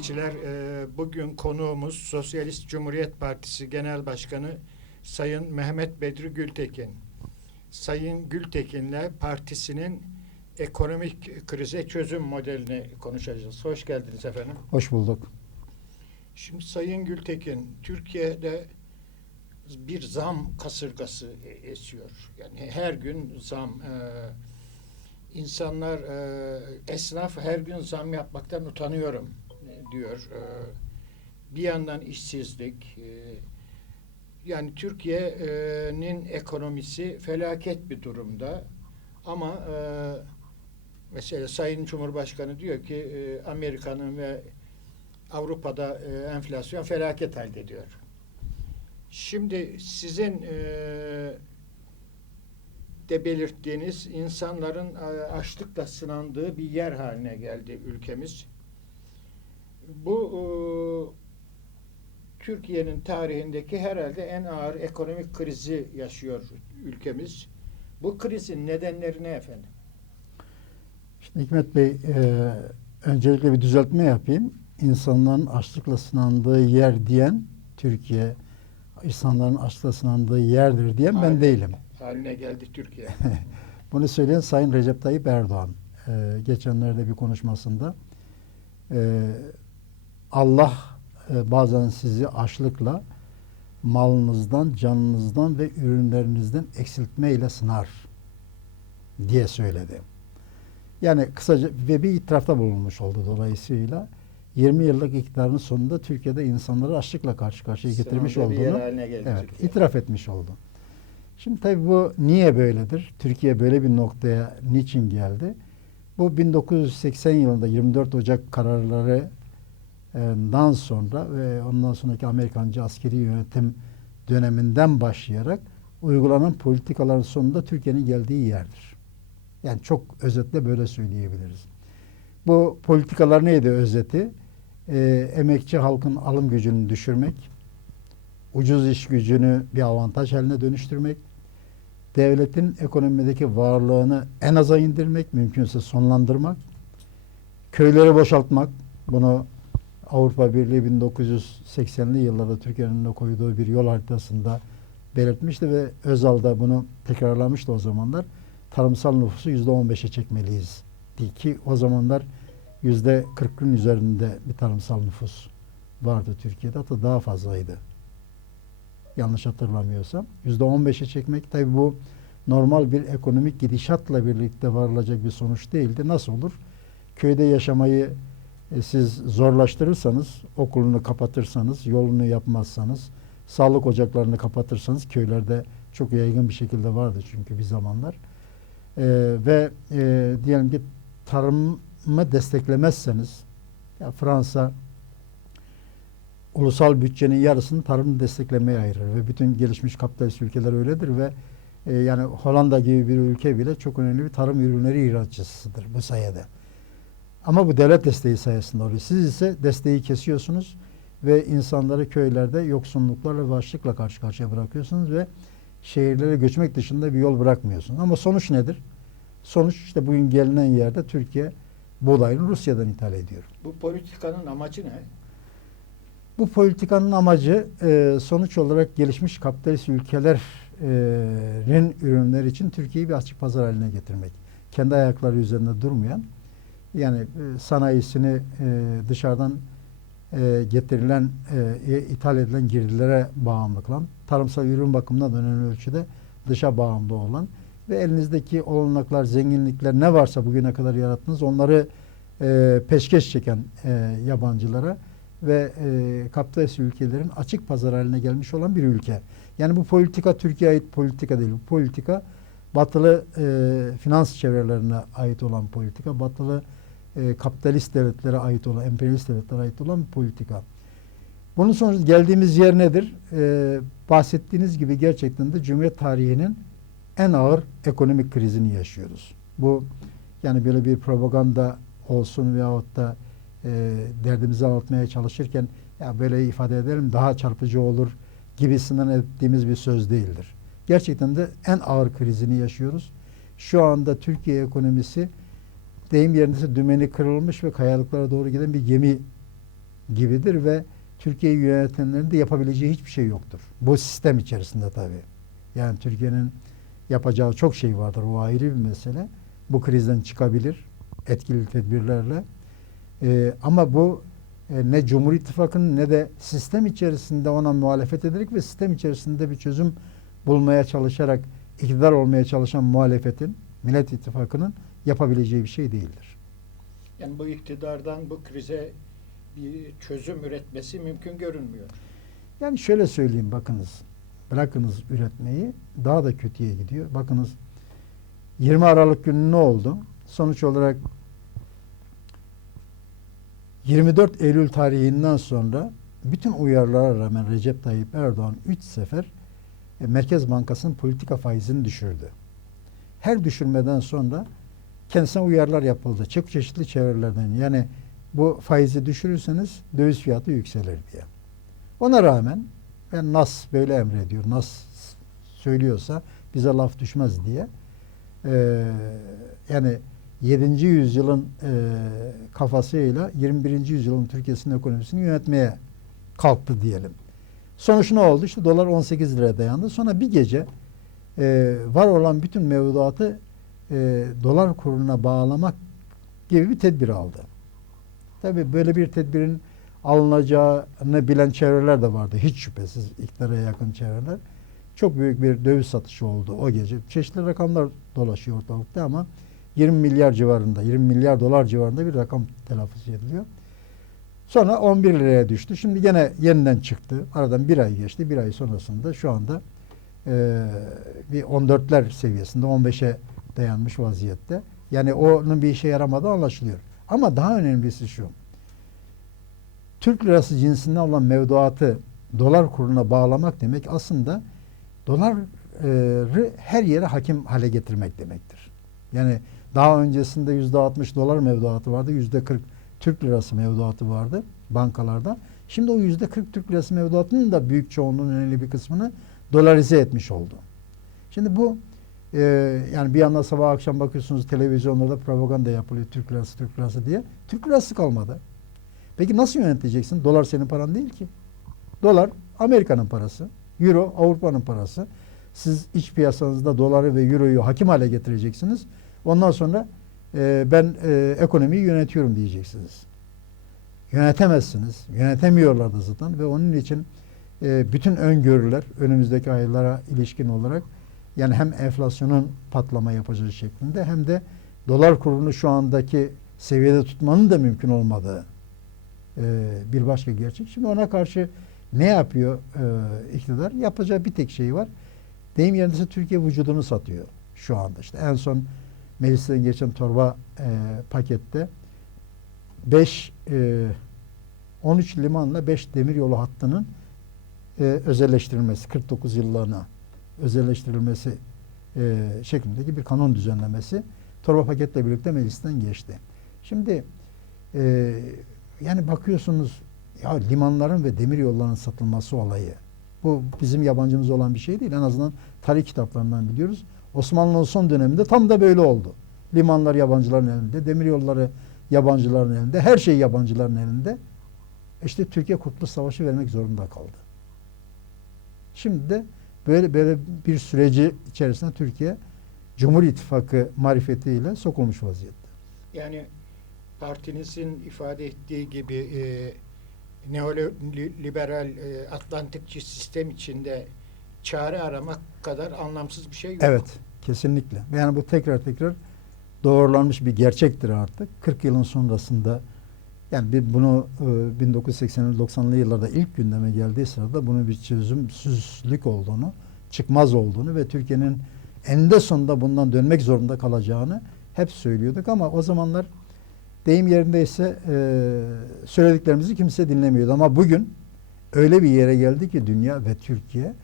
izleyiciler, e, bugün konuğumuz Sosyalist Cumhuriyet Partisi Genel Başkanı Sayın Mehmet Bedri Gültekin. Sayın Gültekin'le partisinin ekonomik krize çözüm modelini konuşacağız. Hoş geldiniz efendim. Hoş bulduk. Şimdi Sayın Gültekin, Türkiye'de bir zam kasırgası e- esiyor. Yani her gün zam. e, insanlar, e, esnaf her gün zam yapmaktan utanıyorum diyor. E, bir yandan işsizlik, e, yani Türkiye'nin ekonomisi felaket bir durumda. Ama e, mesela Sayın Cumhurbaşkanı diyor ki e, Amerika'nın ve Avrupa'da enflasyon felaket halde diyor. Şimdi sizin de belirttiğiniz insanların açlıkla sınandığı bir yer haline geldi ülkemiz. Bu e, Türkiye'nin tarihindeki herhalde en ağır ekonomik krizi yaşıyor ülkemiz. Bu krizin nedenleri ne efendim? Şimdi Hikmet Bey, e, öncelikle bir düzeltme yapayım. İnsanların açlıkla sınandığı yer diyen Türkiye, insanların açlıkla sınandığı yerdir diyen ben Aynen. değilim. Haline geldi Türkiye. Bunu söyleyen Sayın Recep Tayyip Erdoğan. E, geçenlerde bir konuşmasında e, Allah e, bazen sizi açlıkla malınızdan, canınızdan ve ürünlerinizden eksiltmeyle sınar diye söyledi. Yani kısaca ve bir itirafta bulunmuş oldu dolayısıyla 20 yıllık iktidarın sonunda Türkiye'de insanları açlıkla karşı karşıya getirmiş bir yer olduğunu haline geldi evet, Türkiye. itiraf etmiş oldu. Şimdi tabii bu niye böyledir? Türkiye böyle bir noktaya niçin geldi? Bu 1980 yılında 24 Ocak kararlarından sonra ve ondan sonraki Amerikancı askeri yönetim döneminden başlayarak uygulanan politikaların sonunda Türkiye'nin geldiği yerdir. Yani çok özetle böyle söyleyebiliriz. Bu politikalar neydi özeti? Ee, emekçi halkın alım gücünü düşürmek, ucuz iş gücünü bir avantaj haline dönüştürmek, devletin ekonomideki varlığını en aza indirmek, mümkünse sonlandırmak, köyleri boşaltmak, bunu Avrupa Birliği 1980'li yıllarda Türkiye'nin önüne koyduğu bir yol haritasında belirtmişti ve Özal da bunu tekrarlamıştı o zamanlar. Tarımsal nüfusu %15'e çekmeliyiz ki o zamanlar %40'ın üzerinde bir tarımsal nüfus vardı Türkiye'de hatta daha fazlaydı yanlış hatırlamıyorsam. Yüzde on beşe çekmek tabi bu normal bir ekonomik gidişatla birlikte varılacak bir sonuç değildi. Nasıl olur? Köyde yaşamayı e, siz zorlaştırırsanız, okulunu kapatırsanız, yolunu yapmazsanız, sağlık ocaklarını kapatırsanız köylerde çok yaygın bir şekilde vardı çünkü bir zamanlar. E, ve e, diyelim ki tarımı desteklemezseniz, ya Fransa ulusal bütçenin yarısını tarımı desteklemeye ayırır ve bütün gelişmiş kapitalist ülkeler öyledir ve e, yani Hollanda gibi bir ülke bile çok önemli bir tarım ürünleri ihracatçısıdır bu sayede. Ama bu devlet desteği sayesinde oluyor. Siz ise desteği kesiyorsunuz ve insanları köylerde yoksunluklarla ve açlıkla karşı karşıya bırakıyorsunuz ve şehirlere göçmek dışında bir yol bırakmıyorsunuz. Ama sonuç nedir? Sonuç işte bugün gelinen yerde Türkiye buğdayını Rusya'dan ithal ediyor. Bu politikanın amacı ne? Bu politikanın amacı e, sonuç olarak gelişmiş kapitalist ülkelerin ürünler için Türkiye'yi bir açık pazar haline getirmek. Kendi ayakları üzerinde durmayan, yani e, sanayisini e, dışarıdan e, getirilen, ithal edilen girdilere bağımlı kılan, tarımsal ürün bakımından önemli ölçüde dışa bağımlı olan ve elinizdeki olanaklar, zenginlikler ne varsa bugüne kadar yarattınız onları peşkeş çeken yabancılara ve e, kapitalist ülkelerin açık pazar haline gelmiş olan bir ülke. Yani bu politika Türkiye'ye ait politika değil. Bu politika batılı e, finans çevrelerine ait olan politika. Batılı e, kapitalist devletlere ait olan, emperyalist devletlere ait olan bir politika. Bunun sonucu geldiğimiz yer nedir? E, bahsettiğiniz gibi gerçekten de Cumhuriyet tarihinin en ağır ekonomik krizini yaşıyoruz. Bu yani böyle bir propaganda olsun veyahut da e, derdimizi anlatmaya çalışırken ya böyle ifade edelim daha çarpıcı olur gibisinden ettiğimiz bir söz değildir. Gerçekten de en ağır krizini yaşıyoruz. Şu anda Türkiye ekonomisi deyim yerindeyse dümeni kırılmış ve kayalıklara doğru giden bir gemi gibidir ve Türkiye'yi yönetenlerin de yapabileceği hiçbir şey yoktur. Bu sistem içerisinde tabii. Yani Türkiye'nin yapacağı çok şey vardır. O ayrı bir mesele. Bu krizden çıkabilir etkili tedbirlerle. Ee, ama bu e, ne Cumhur İttifakı'nın ne de sistem içerisinde ona muhalefet ederek ve sistem içerisinde bir çözüm bulmaya çalışarak iktidar olmaya çalışan muhalefetin, Millet İttifakı'nın yapabileceği bir şey değildir. Yani bu iktidardan bu krize bir çözüm üretmesi mümkün görünmüyor. Yani şöyle söyleyeyim bakınız. Bırakınız üretmeyi daha da kötüye gidiyor. Bakınız 20 Aralık günü ne oldu? Sonuç olarak 24 Eylül tarihinden sonra bütün uyarılara rağmen Recep Tayyip Erdoğan 3 sefer e, Merkez Bankası'nın politika faizini düşürdü. Her düşürmeden sonra kendisine uyarılar yapıldı. Çok çeşitli çevrelerden. Yani bu faizi düşürürseniz döviz fiyatı yükselir diye. Ona rağmen ben Nas böyle emrediyor. Nas söylüyorsa bize laf düşmez diye. Ee, yani 7. yüzyılın e, kafasıyla 21. yüzyılın Türkiye'sinin ekonomisini yönetmeye kalktı diyelim. Sonuç ne oldu? İşte dolar 18 liraya dayandı. Sonra bir gece e, var olan bütün mevduatı e, dolar kuruna bağlamak gibi bir tedbir aldı. Tabii böyle bir tedbirin alınacağını bilen çevreler de vardı. Hiç şüphesiz iktidara yakın çevreler. Çok büyük bir döviz satışı oldu o gece. Çeşitli rakamlar dolaşıyor ortalıkta ama 20 milyar civarında, 20 milyar dolar civarında bir rakam telaffuz ediliyor. Sonra 11 liraya düştü. Şimdi gene yeniden çıktı. Aradan bir ay geçti. Bir ay sonrasında şu anda e, bir 14'ler seviyesinde 15'e dayanmış vaziyette. Yani onun bir işe yaramadığı anlaşılıyor. Ama daha önemlisi şu. Türk lirası cinsinden olan mevduatı dolar kuruna bağlamak demek aslında doları her yere hakim hale getirmek demektir. Yani daha öncesinde yüzde 60 dolar mevduatı vardı, yüzde 40 Türk lirası mevduatı vardı bankalarda. Şimdi o yüzde 40 Türk lirası mevduatının da büyük çoğunluğunun önemli bir kısmını dolarize etmiş oldu. Şimdi bu e, yani bir yandan sabah akşam bakıyorsunuz televizyonlarda propaganda yapılıyor Türk lirası Türk lirası diye. Türk lirası kalmadı. Peki nasıl yöneteceksin? Dolar senin paran değil ki. Dolar Amerika'nın parası. Euro Avrupa'nın parası. Siz iç piyasanızda doları ve euroyu hakim hale getireceksiniz. Ondan sonra e, ben e, ekonomiyi yönetiyorum diyeceksiniz. Yönetemezsiniz. Yönetemiyorlar da zaten ve onun için e, bütün öngörüler önümüzdeki aylara ilişkin olarak yani hem enflasyonun patlama yapacağı şeklinde hem de dolar kurunu şu andaki seviyede tutmanın da mümkün olmadığı e, bir başka gerçek. Şimdi ona karşı ne yapıyor e, iktidar? Yapacağı bir tek şey var. Deyim yerindeyse Türkiye vücudunu satıyor şu anda. İşte en son meclisten geçen torba e, pakette 5 e, 13 limanla 5 demiryolu hattının e, özelleştirilmesi 49 yıllarına özelleştirilmesi e, şeklindeki bir kanun düzenlemesi torba paketle birlikte meclisten geçti. Şimdi e, yani bakıyorsunuz ya limanların ve demir yollarının satılması olayı bu bizim yabancımız olan bir şey değil. En azından tarih kitaplarından biliyoruz. Osmanlı'nın son döneminde tam da böyle oldu. Limanlar yabancıların elinde, demir yolları yabancıların elinde, her şey yabancıların elinde. İşte Türkiye Kurtuluş Savaşı vermek zorunda kaldı. Şimdi de böyle böyle bir süreci içerisinde Türkiye Cumhur İttifakı marifetiyle sokulmuş vaziyette. Yani partinizin ifade ettiği gibi e, neoliberal e, Atlantikçi sistem içinde çare aramak kadar anlamsız bir şey yok. Evet, kesinlikle. Yani bu tekrar tekrar doğrulanmış bir gerçektir artık. 40 yılın sonrasında yani bir bunu e, 1980'li 90'lı yıllarda ilk gündeme geldiği sırada bunun bir çözümsüzlük olduğunu, çıkmaz olduğunu ve Türkiye'nin eninde sonunda bundan dönmek zorunda kalacağını hep söylüyorduk. Ama o zamanlar deyim yerindeyse e, söylediklerimizi kimse dinlemiyordu. Ama bugün öyle bir yere geldi ki dünya ve Türkiye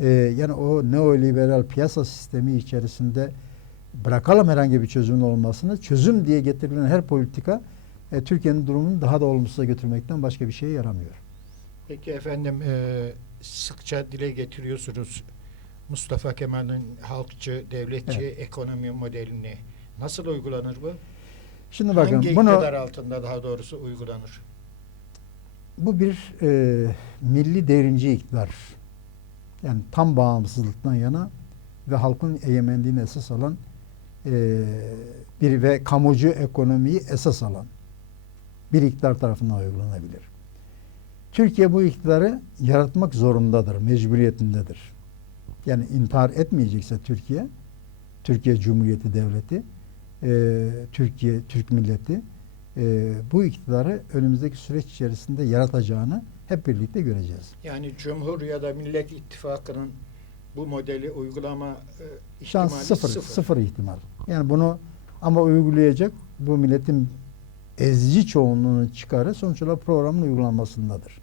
e, yani o neoliberal piyasa sistemi içerisinde bırakalım herhangi bir çözümün olmasını çözüm diye getirilen her politika e, Türkiye'nin durumunu daha da olumsuza götürmekten başka bir şeye yaramıyor. Peki efendim e, sıkça dile getiriyorsunuz Mustafa Kemal'in halkçı, devletçi ekonomi modelini. Nasıl uygulanır bu? Şimdi bakın Hangi bunu iktidar altında daha doğrusu uygulanır? bu bir e, milli devrimci iktidar. Yani tam bağımsızlıktan yana ve halkın egemenliğini esas alan e, bir ve kamucu ekonomiyi esas alan bir iktidar tarafından uygulanabilir. Türkiye bu iktidarı yaratmak zorundadır, mecburiyetindedir. Yani intihar etmeyecekse Türkiye, Türkiye Cumhuriyeti Devleti, e, Türkiye, Türk milleti e, bu iktidarı önümüzdeki süreç içerisinde yaratacağını hep birlikte göreceğiz. Yani Cumhur ya da Millet İttifakı'nın bu modeli uygulama e, Şu an ihtimali sıfır, sıfır, ihtimal. Yani bunu ama uygulayacak bu milletin ezici çoğunluğunun çıkarı sonuç olarak programın uygulanmasındadır.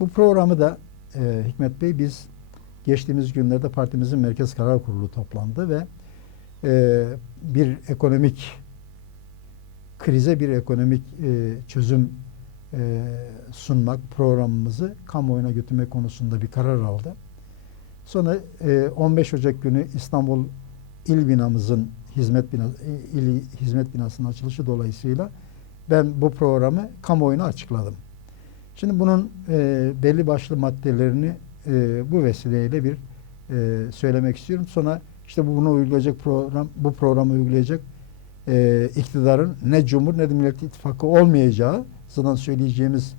Bu programı da e, Hikmet Bey biz geçtiğimiz günlerde partimizin Merkez Karar Kurulu toplandı ve e, bir ekonomik krize bir ekonomik e, çözüm e, sunmak programımızı kamuoyuna götürmek konusunda bir karar aldı. Sonra e, 15 Ocak günü İstanbul İl binamızın hizmet binası, il hizmet binasının açılışı dolayısıyla ben bu programı kamuoyuna açıkladım. Şimdi bunun e, belli başlı maddelerini e, bu vesileyle bir e, söylemek istiyorum. Sonra işte bu bunu uygulayacak program, bu programı uygulayacak e, iktidarın ne Cumhur ne de Millet İttifakı olmayacağı zaten söyleyeceğimiz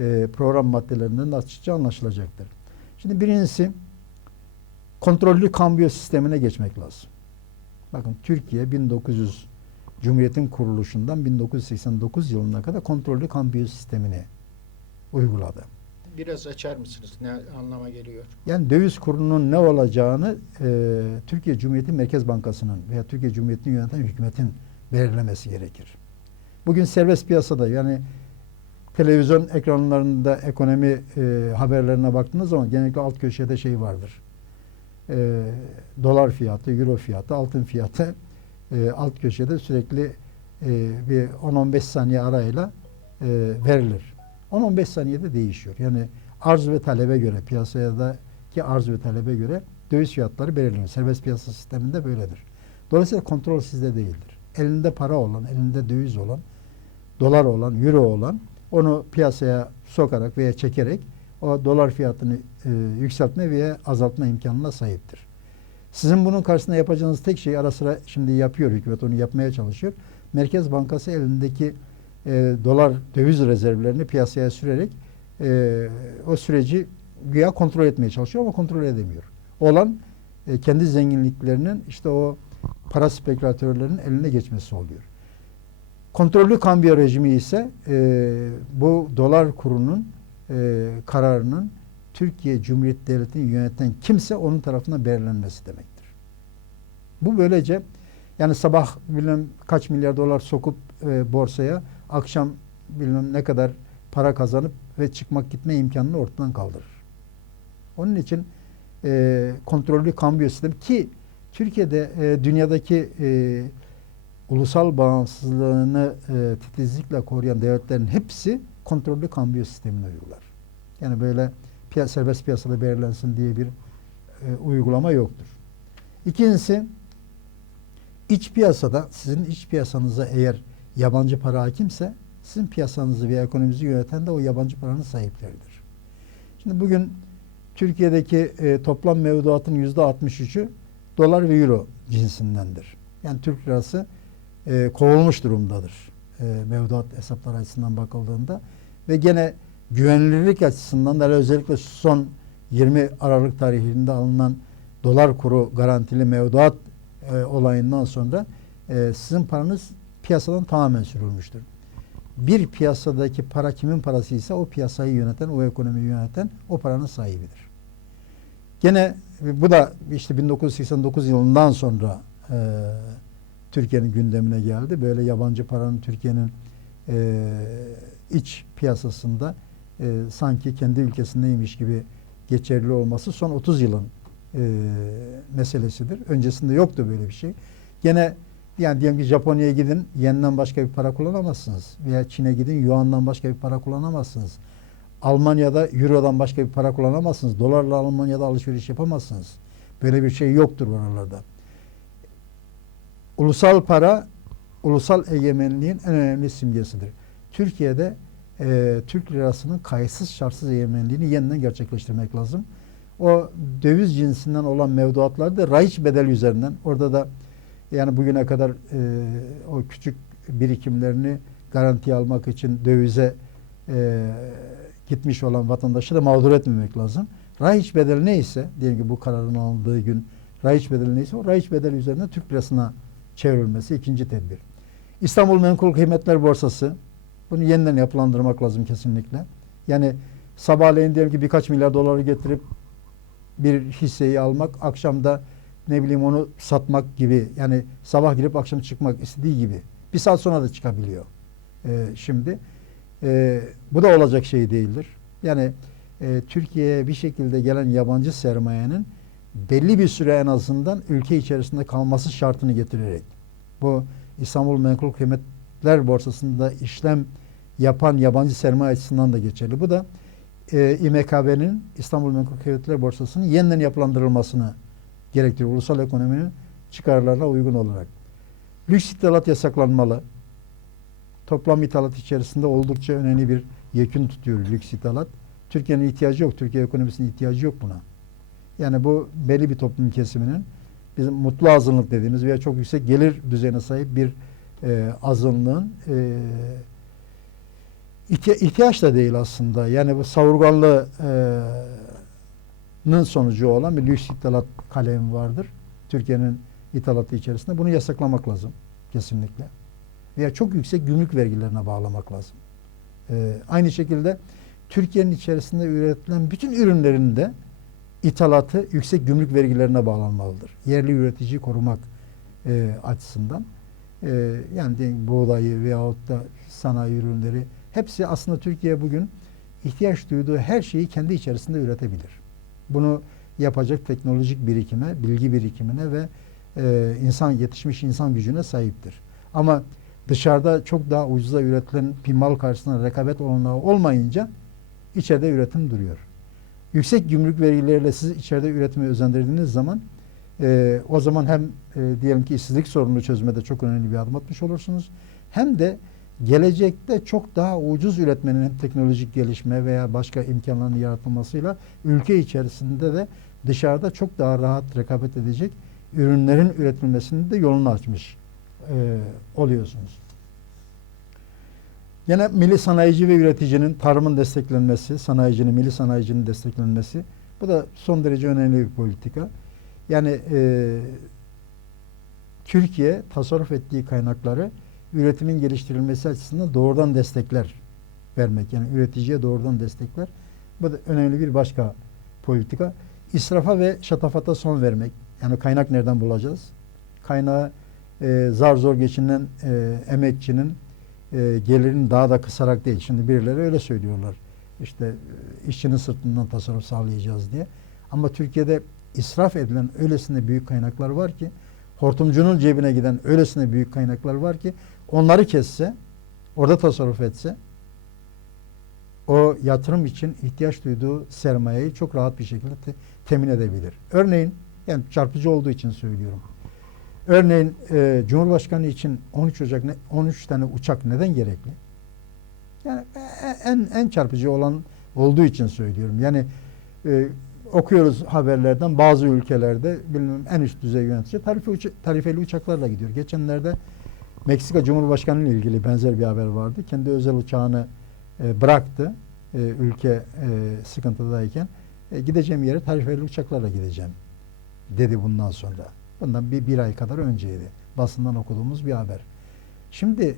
e, program maddelerinden de açıkça anlaşılacaktır. Şimdi birincisi kontrollü kambiyo sistemine geçmek lazım. Bakın Türkiye 1900 Cumhuriyet'in kuruluşundan 1989 yılına kadar kontrollü kambiyo sistemini uyguladı. Biraz açar mısınız? Ne anlama geliyor? Yani döviz kurunun ne olacağını e, Türkiye Cumhuriyeti Merkez Bankası'nın veya Türkiye Cumhuriyeti'ni yöneten hükümetin belirlemesi gerekir. Bugün serbest piyasada yani televizyon ekranlarında ekonomi e, haberlerine baktığınız zaman genellikle alt köşede şey vardır. E, dolar fiyatı, euro fiyatı, altın fiyatı e, alt köşede sürekli e, bir 10-15 saniye arayla e, verilir. 10-15 saniyede değişiyor. Yani arz ve talebe göre piyasadaki arz ve talebe göre döviz fiyatları belirlenir. Serbest piyasa sisteminde böyledir. Dolayısıyla kontrol sizde değildir. Elinde para olan, elinde döviz olan, dolar olan, euro olan onu piyasaya sokarak veya çekerek o dolar fiyatını e, yükseltme veya azaltma imkanına sahiptir. Sizin bunun karşısında yapacağınız tek şey ara sıra şimdi yapıyor hükümet onu yapmaya çalışıyor. Merkez Bankası elindeki e, dolar döviz rezervlerini piyasaya sürerek e, o süreci güya kontrol etmeye çalışıyor ama kontrol edemiyor. Olan e, kendi zenginliklerinin işte o para spekülatörlerinin eline geçmesi oluyor. Kontrollü kambiyo rejimi ise e, bu dolar kurunun e, kararının Türkiye Cumhuriyeti Devleti'ni yöneten kimse onun tarafından belirlenmesi demektir. Bu böylece yani sabah bilmem kaç milyar dolar sokup e, borsaya akşam bilmem ne kadar para kazanıp ve çıkmak gitme imkanını ortadan kaldırır. Onun için e, kontrollü kambiyo sistemi ki Türkiye'de e, dünyadaki e, ulusal bağımsızlığını e, titizlikle koruyan devletlerin hepsi kontrollü kambiyo sistemini uygular. Yani böyle piyasa, serbest piyasada belirlensin diye bir e, uygulama yoktur. İkincisi iç piyasada sizin iç piyasanıza eğer yabancı para hakimse sizin piyasanızı veya ekonominizi yöneten de o yabancı paranın sahipleridir. Şimdi bugün Türkiye'deki e, toplam mevduatın yüzde 63'ü dolar ve euro cinsindendir. Yani Türk lirası e, kovulmuş durumdadır e, mevduat hesapları açısından bakıldığında ve gene güvenilirlik açısından da özellikle son 20 Aralık tarihinde alınan dolar kuru garantili mevduat e, olayından sonra e, sizin paranız piyasadan tamamen sürülmüştür. Bir piyasadaki para kimin parası ise o piyasayı yöneten, o ekonomiyi yöneten o paranın sahibidir. Gene bu da işte 1989 yılından sonra e, Türkiye'nin gündemine geldi. Böyle yabancı paranın Türkiye'nin e, iç piyasasında e, sanki kendi ülkesindeymiş gibi geçerli olması son 30 yılın e, meselesidir. Öncesinde yoktu böyle bir şey. Gene yani diyelim ki Japonya'ya gidin yenden başka bir para kullanamazsınız. Veya Çin'e gidin yuandan başka bir para kullanamazsınız. Almanya'da eurodan başka bir para kullanamazsınız. Dolarla Almanya'da alışveriş yapamazsınız. Böyle bir şey yoktur oralarda. Ulusal para ulusal egemenliğin en önemli simgesidir. Türkiye'de e, Türk lirasının kayıtsız şartsız egemenliğini yeniden gerçekleştirmek lazım. O döviz cinsinden olan mevduatları da raiç bedeli üzerinden orada da yani bugüne kadar e, o küçük birikimlerini garantiye almak için dövize e, gitmiş olan vatandaşı da mağdur etmemek lazım. Raiç bedeli neyse, diyelim ki bu kararın alındığı gün raiç bedeli neyse o raiç bedeli üzerine Türk lirasına çevrilmesi ikinci tedbir. İstanbul Menkul Kıymetler Borsası bunu yeniden yapılandırmak lazım kesinlikle. Yani sabahleyin diyelim ki birkaç milyar doları getirip bir hisseyi almak, akşamda ne bileyim onu satmak gibi yani sabah girip akşam çıkmak istediği gibi bir saat sonra da çıkabiliyor Ee, şimdi. Ee, bu da olacak şey değildir. Yani e, Türkiye'ye bir şekilde gelen yabancı sermayenin belli bir süre en azından ülke içerisinde kalması şartını getirerek bu İstanbul Menkul Kıymetler Borsası'nda işlem yapan yabancı sermaye açısından da geçerli. Bu da e, İMKB'nin İstanbul Menkul Kıymetler Borsası'nın yeniden yapılandırılmasını gerektiriyor. Ulusal ekonominin çıkarlarına uygun olarak. Lüks ithalat yasaklanmalı. Toplam ithalat içerisinde oldukça önemli bir yekün tutuyor lüks ithalat. Türkiye'nin ihtiyacı yok. Türkiye ekonomisinin ihtiyacı yok buna. Yani bu belli bir toplum kesiminin bizim mutlu azınlık dediğimiz veya çok yüksek gelir düzeyine sahip bir e, azınlığın e, ihtiya- ihtiyaç da değil aslında. Yani bu savurganlığının sonucu olan bir lüks ithalat kalemi vardır. Türkiye'nin ithalatı içerisinde. Bunu yasaklamak lazım kesinlikle. Veya çok yüksek gümrük vergilerine bağlamak lazım. Ee, aynı şekilde Türkiye'nin içerisinde üretilen bütün ürünlerin de ithalatı yüksek gümrük vergilerine bağlanmalıdır. Yerli üreticiyi korumak e, açısından. E, yani diyelim buğdayı veyahut da sanayi ürünleri hepsi aslında Türkiye bugün ihtiyaç duyduğu her şeyi kendi içerisinde üretebilir. Bunu yapacak teknolojik birikime, bilgi birikimine ve e, insan yetişmiş insan gücüne sahiptir. Ama dışarıda çok daha ucuza üretilen bir mal karşısında rekabet olanağı olmayınca içeride üretim duruyor. Yüksek gümrük vergileriyle siz içeride üretimi özendirdiğiniz zaman e, o zaman hem e, diyelim ki işsizlik sorununu çözmede çok önemli bir adım atmış olursunuz. Hem de gelecekte çok daha ucuz üretmenin teknolojik gelişme veya başka imkanların yaratılmasıyla ülke içerisinde de dışarıda çok daha rahat rekabet edecek ürünlerin üretilmesinin de yolunu açmış e, oluyorsunuz. Yine milli sanayici ve üreticinin tarımın desteklenmesi, sanayicinin, milli sanayicinin desteklenmesi bu da son derece önemli bir politika. Yani e, Türkiye tasarruf ettiği kaynakları üretimin geliştirilmesi açısından doğrudan destekler vermek. Yani üreticiye doğrudan destekler. Bu da önemli bir başka politika. İsrafa ve şatafata son vermek. Yani kaynak nereden bulacağız? Kaynağı e, zar zor geçinen e, emekçinin e, gelirini daha da kısarak değil. Şimdi birileri öyle söylüyorlar. İşte e, işçinin sırtından tasarruf sağlayacağız diye. Ama Türkiye'de israf edilen öylesine büyük kaynaklar var ki hortumcunun cebine giden öylesine büyük kaynaklar var ki onları kesse, orada tasarruf etse o yatırım için ihtiyaç duyduğu sermayeyi çok rahat bir şekilde te- temin edebilir. Örneğin yani çarpıcı olduğu için söylüyorum. Örneğin e, Cumhurbaşkanı için 13 Ocak ne, 13 tane uçak neden gerekli? Yani e- en en çarpıcı olan olduğu için söylüyorum. Yani e, okuyoruz haberlerden bazı ülkelerde bilmem en üst düzey yönetici tarife uça- tarifeli uçaklarla gidiyor. Geçenlerde Meksika Cumhurbaşkanı ile ilgili benzer bir haber vardı. Kendi özel uçağını e, bıraktı e, ülke e, sıkıntıdayken. E, gideceğim yere tarifeli uçaklarla gideceğim dedi bundan sonra. Bundan bir, bir ay kadar önceydi. Basından okuduğumuz bir haber. Şimdi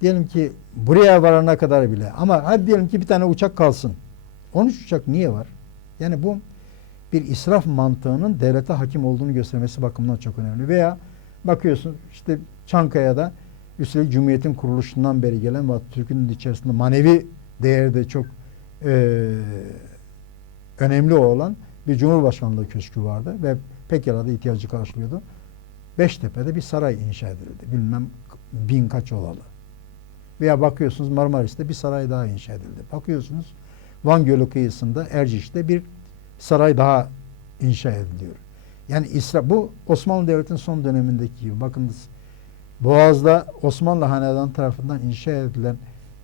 diyelim ki buraya varana kadar bile ama hadi diyelim ki bir tane uçak kalsın. 13 uçak niye var? Yani bu bir israf mantığının devlete hakim olduğunu göstermesi bakımından çok önemli. Veya bakıyorsun işte Çankaya'da üstelik Cumhuriyet'in kuruluşundan beri gelen ve Türk'ün içerisinde manevi değeri de çok eee önemli olan bir Cumhurbaşkanlığı köşkü vardı ve pekala da ihtiyacı karşılıyordu. Beştepe'de bir saray inşa edildi. Bilmem bin kaç olalı. Veya bakıyorsunuz Marmaris'te bir saray daha inşa edildi. Bakıyorsunuz Van Gölü kıyısında Erciş'te bir saray daha inşa ediliyor. Yani İsra bu Osmanlı Devleti'nin son dönemindeki gibi. Bakınız Boğaz'da Osmanlı Hanedanı tarafından inşa edilen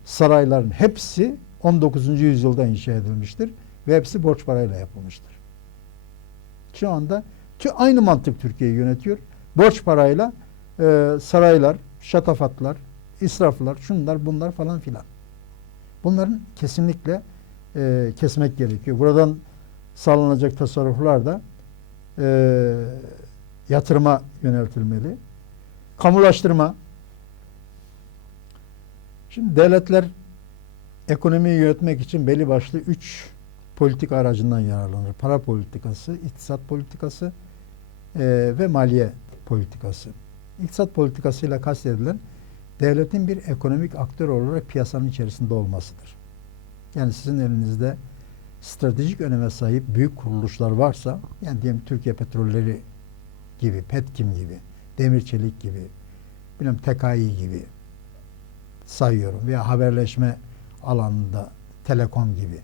sarayların hepsi 19. yüzyılda inşa edilmiştir ve hepsi borç parayla yapılmıştır. Şu anda aynı mantık Türkiye'yi yönetiyor. Borç parayla e, saraylar, şatafatlar, israflar, şunlar bunlar falan filan. Bunların kesinlikle e, kesmek gerekiyor. Buradan sağlanacak tasarruflar da e, yatırıma yöneltilmeli. Kamulaştırma. Şimdi devletler ekonomiyi yönetmek için belli başlı üç politik aracından yararlanır. Para politikası, iktisat politikası e, ve maliye politikası. İktisat politikasıyla kastedilen devletin bir ekonomik aktör olarak piyasanın içerisinde olmasıdır. Yani sizin elinizde stratejik öneme sahip büyük kuruluşlar varsa, yani diyelim Türkiye Petrolleri gibi, Petkim gibi, Demir Çelik gibi, bilmem TKİ gibi sayıyorum veya haberleşme alanında Telekom gibi.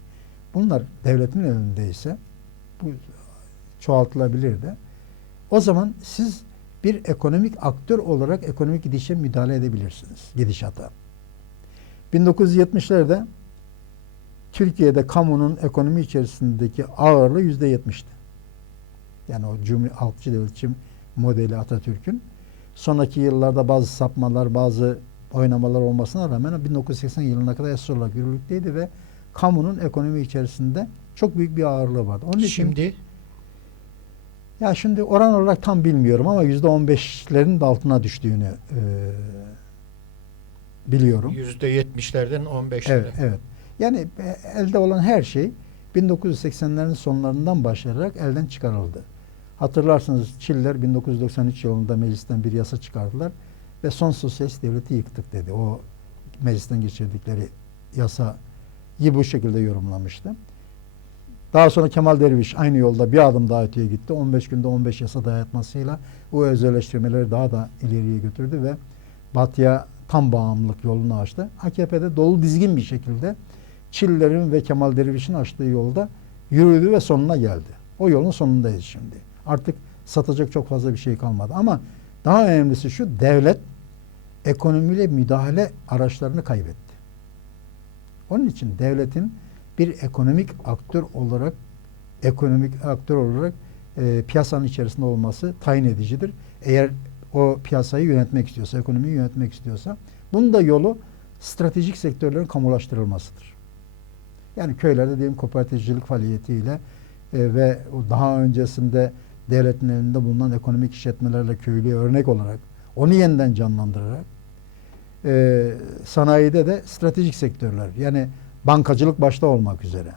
Bunlar devletin elindeyse bu çoğaltılabilir de. O zaman siz bir ekonomik aktör olarak ekonomik gidişe müdahale edebilirsiniz. Gidişata. 1970'lerde Türkiye'de kamunun ekonomi içerisindeki ağırlığı yüzde yetmişti. Yani o cumhur halkçı devletçi modeli Atatürk'ün. Sonraki yıllarda bazı sapmalar, bazı oynamalar olmasına rağmen 1980 yılına kadar esas olarak yürürlükteydi ve kamunun ekonomi içerisinde çok büyük bir ağırlığı vardı. Onun için Şimdi ya şimdi oran olarak tam bilmiyorum ama yüzde on beşlerin de altına düştüğünü e, biliyorum. yüzde yetmişlerden 15'lere. Evet, evet. Yani e, elde olan her şey 1980'lerin sonlarından başlayarak elden çıkarıldı. Hatırlarsınız Çiller 1993 yılında meclisten bir yasa çıkardılar ve son sosyalist devleti yıktık dedi. O meclisten geçirdikleri yasayı bu şekilde yorumlamıştı. Daha sonra Kemal Derviş aynı yolda bir adım daha öteye gitti. 15 günde 15 yasa dayatmasıyla bu özelleştirmeleri daha da ileriye götürdü ve batıya tam bağımlılık yolunu açtı. AKP'de dolu dizgin bir şekilde Çiller'in ve Kemal Derviş'in açtığı yolda yürüdü ve sonuna geldi. O yolun sonundayız şimdi. Artık satacak çok fazla bir şey kalmadı. Ama daha önemlisi şu, devlet ekonomiyle müdahale araçlarını kaybetti. Onun için devletin bir ekonomik aktör olarak ekonomik aktör olarak e, piyasanın içerisinde olması tayin edicidir. Eğer o piyasayı yönetmek istiyorsa, ekonomiyi yönetmek istiyorsa bunun da yolu stratejik sektörlerin kamulaştırılmasıdır. Yani köylerde diyelim kooperatifcilik faaliyetiyle e, ve daha öncesinde devletin elinde bulunan ekonomik işletmelerle köylüye örnek olarak onu yeniden canlandırarak e, sanayide de stratejik sektörler yani bankacılık başta olmak üzere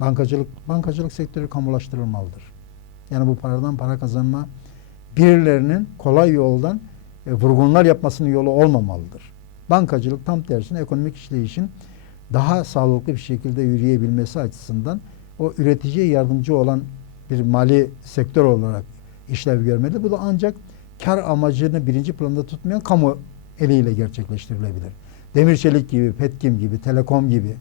bankacılık bankacılık sektörü kamulaştırılmalıdır. Yani bu paradan para kazanma birilerinin kolay yoldan e, vurgunlar yapmasının yolu olmamalıdır. Bankacılık tam tersine ekonomik işleyişin daha sağlıklı bir şekilde yürüyebilmesi açısından o üreticiye yardımcı olan bir mali sektör olarak işlev görmeli. Bu da ancak kar amacını birinci planda tutmayan kamu eliyle gerçekleştirilebilir. Demir çelik gibi, petkim gibi, telekom gibi,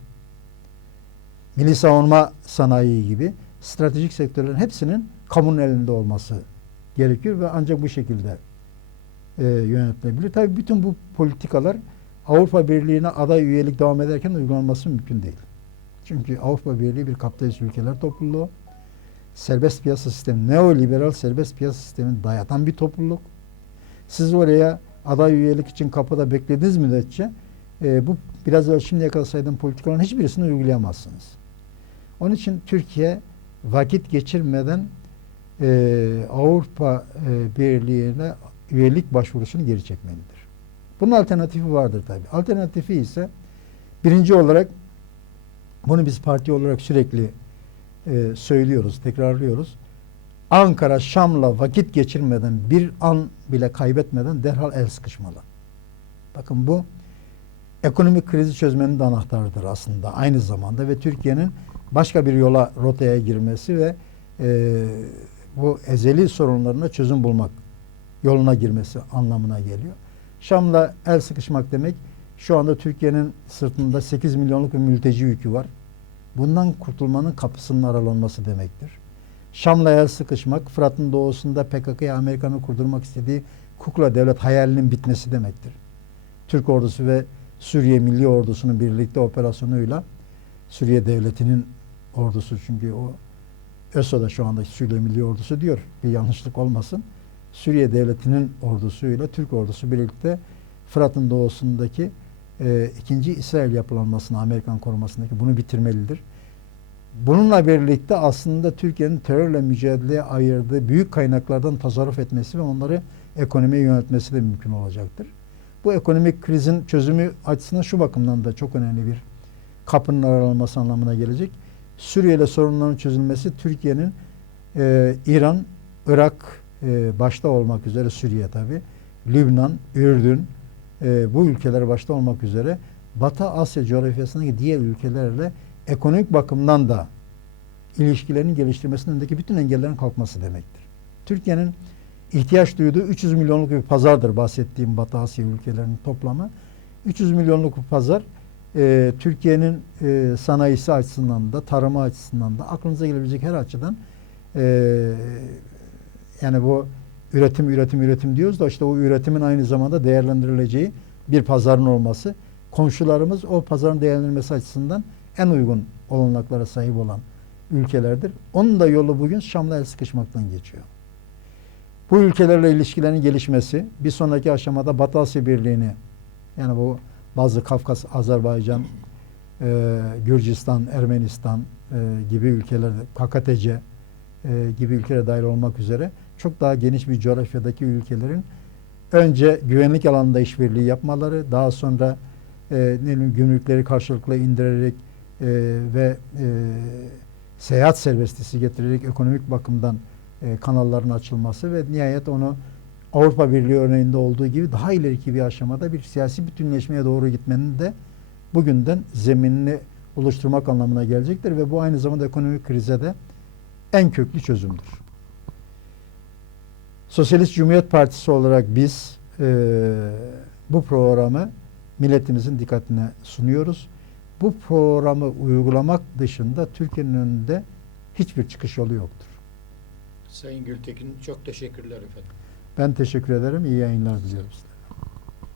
milli savunma sanayi gibi stratejik sektörlerin hepsinin kamunun elinde olması gerekiyor ve ancak bu şekilde e, yönetilebilir. Tabii bütün bu politikalar Avrupa Birliği'ne aday üyelik devam ederken uygulanması mümkün değil. Çünkü Avrupa Birliği bir kapitalist ülkeler topluluğu. Serbest piyasa sistemi, neoliberal serbest piyasa sistemini dayatan bir topluluk. Siz oraya aday üyelik için kapıda beklediğiniz müddetçe e, bu biraz önce şimdiye kadar saydığım politikaların hiçbirisini uygulayamazsınız. Onun için Türkiye vakit geçirmeden e, Avrupa e, Birliği'ne üyelik başvurusunu geri çekmelidir. Bunun alternatifi vardır tabi. Alternatifi ise birinci olarak bunu biz parti olarak sürekli e, söylüyoruz, tekrarlıyoruz. Ankara Şam'la vakit geçirmeden bir an bile kaybetmeden derhal el sıkışmalı. Bakın bu ekonomik krizi çözmenin de anahtarıdır aslında aynı zamanda ve Türkiye'nin başka bir yola rotaya girmesi ve e, bu ezeli sorunlarına çözüm bulmak yoluna girmesi anlamına geliyor. Şam'la el sıkışmak demek şu anda Türkiye'nin sırtında 8 milyonluk bir mülteci yükü var. Bundan kurtulmanın kapısının aralanması demektir. Şam'la el sıkışmak, Fırat'ın doğusunda PKK'ya Amerika'nın kurdurmak istediği kukla devlet hayalinin bitmesi demektir. Türk ordusu ve Suriye Milli Ordusu'nun birlikte operasyonuyla Suriye Devleti'nin ordusu çünkü o ÖSO da şu anda Suriye Milli Ordusu diyor. Bir yanlışlık olmasın. Suriye Devleti'nin ordusuyla Türk ordusu birlikte Fırat'ın doğusundaki e, ikinci İsrail yapılanmasını Amerikan korumasındaki bunu bitirmelidir. Bununla birlikte aslında Türkiye'nin terörle mücadeleye ayırdığı büyük kaynaklardan tasarruf etmesi ve onları ekonomiye yönetmesi de mümkün olacaktır. Bu ekonomik krizin çözümü açısından şu bakımdan da çok önemli bir kapının aralanması anlamına gelecek. Suriye ile sorunların çözülmesi Türkiye'nin e, İran, Irak e, başta olmak üzere Suriye tabi, Lübnan, Ürdün e, bu ülkeler başta olmak üzere Batı Asya coğrafyasındaki diğer ülkelerle ekonomik bakımdan da ilişkilerini geliştirmesinin önündeki bütün engellerin kalkması demektir. Türkiye'nin ihtiyaç duyduğu 300 milyonluk bir pazardır bahsettiğim Batı Asya ülkelerinin toplamı. 300 milyonluk bir pazar e, Türkiye'nin e, sanayisi açısından da tarımı açısından da aklınıza gelebilecek her açıdan e, yani bu üretim üretim üretim diyoruz da işte o üretimin aynı zamanda değerlendirileceği bir pazarın olması komşularımız o pazarın değerlendirilmesi açısından en uygun olanaklara sahip olan ülkelerdir. Onun da yolu bugün Şam'la el sıkışmaktan geçiyor. Bu ülkelerle ilişkilerin gelişmesi bir sonraki aşamada Batı Asya Birliği'ni yani bu bazı Kafkas, Azerbaycan, e, Gürcistan, Ermenistan e, gibi ülkeler, KKTC e, gibi ülkelere dahil olmak üzere çok daha geniş bir coğrafyadaki ülkelerin önce güvenlik alanında işbirliği yapmaları, daha sonra e, ne bileyim, gümrükleri karşılıklı indirerek e, ve e, seyahat serbestisi getirerek ekonomik bakımdan e, kanalların açılması ve nihayet onu Avrupa Birliği örneğinde olduğu gibi daha ileriki bir aşamada bir siyasi bütünleşmeye doğru gitmenin de bugünden zeminini oluşturmak anlamına gelecektir ve bu aynı zamanda ekonomik krize de en köklü çözümdür. Sosyalist Cumhuriyet Partisi olarak biz e, bu programı milletimizin dikkatine sunuyoruz. Bu programı uygulamak dışında Türkiye'nin önünde hiçbir çıkış yolu yoktur. Sayın Gültekin çok teşekkürler efendim. Ben teşekkür ederim. İyi yayınlar diliyorum size.